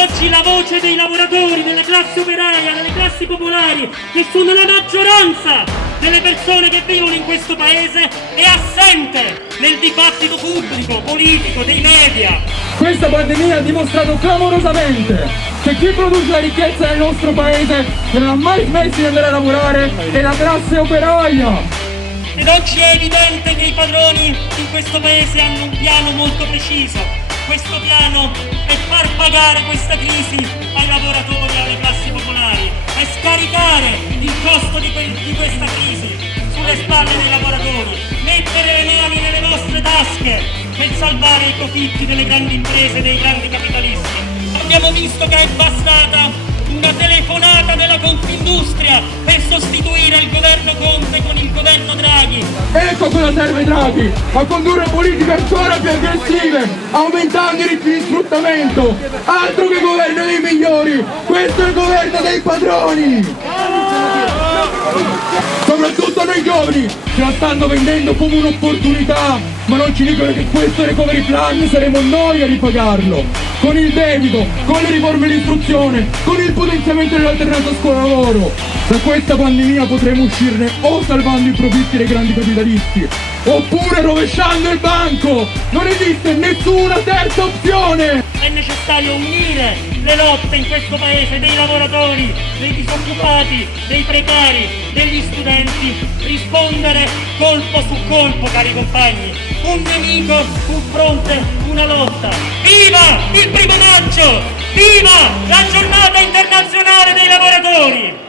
Oggi la voce dei lavoratori, della classe operaia, delle classi popolari, che sono la maggioranza delle persone che vivono in questo paese, è assente nel dibattito pubblico, politico, dei media. Questa pandemia ha dimostrato clamorosamente che chi produce la ricchezza nel nostro paese non ha mai smesso di andare a lavorare è la classe operaia. Ed oggi è evidente che i padroni in questo paese hanno un piano molto preciso. Questo piano è far pagare questa crisi ai lavoratori e alle classi popolari, è scaricare il costo di questa crisi sulle spalle dei lavoratori, mettere le mani nelle vostre tasche per salvare i profitti delle grandi imprese e dei grandi capitalisti. Abbiamo visto che è bastata una telefonata della Confindustria per sostituire il governo Conte con il governo Draghi. Ecco cosa serve Draghi, a condurre politiche ancora più aggressive, aumentando i ritmi di sfruttamento. Altro che governo dei migliori, questo è il governo dei padroni! Soprattutto noi giovani ce la stanno vendendo come un'opportunità, ma non ci dicono che questo recovery plan saremo noi a ripagarlo. Con il debito, con le riforme dell'istruzione, con il potenziamento dell'alternanza scuola-lavoro. Da questa pandemia potremo uscirne o salvando i profitti dei grandi capitalisti, oppure rovesciando il banco! Non esiste nessuna terza opzione! È necessario unire le lotte in questo paese dei lavoratori, dei disoccupati, dei precari, degli studenti, rispondere colpo su colpo, cari compagni. Un nemico, un fronte, una lotta. Viva il 1° maggio! Viva la giornata internazionale dei lavoratori!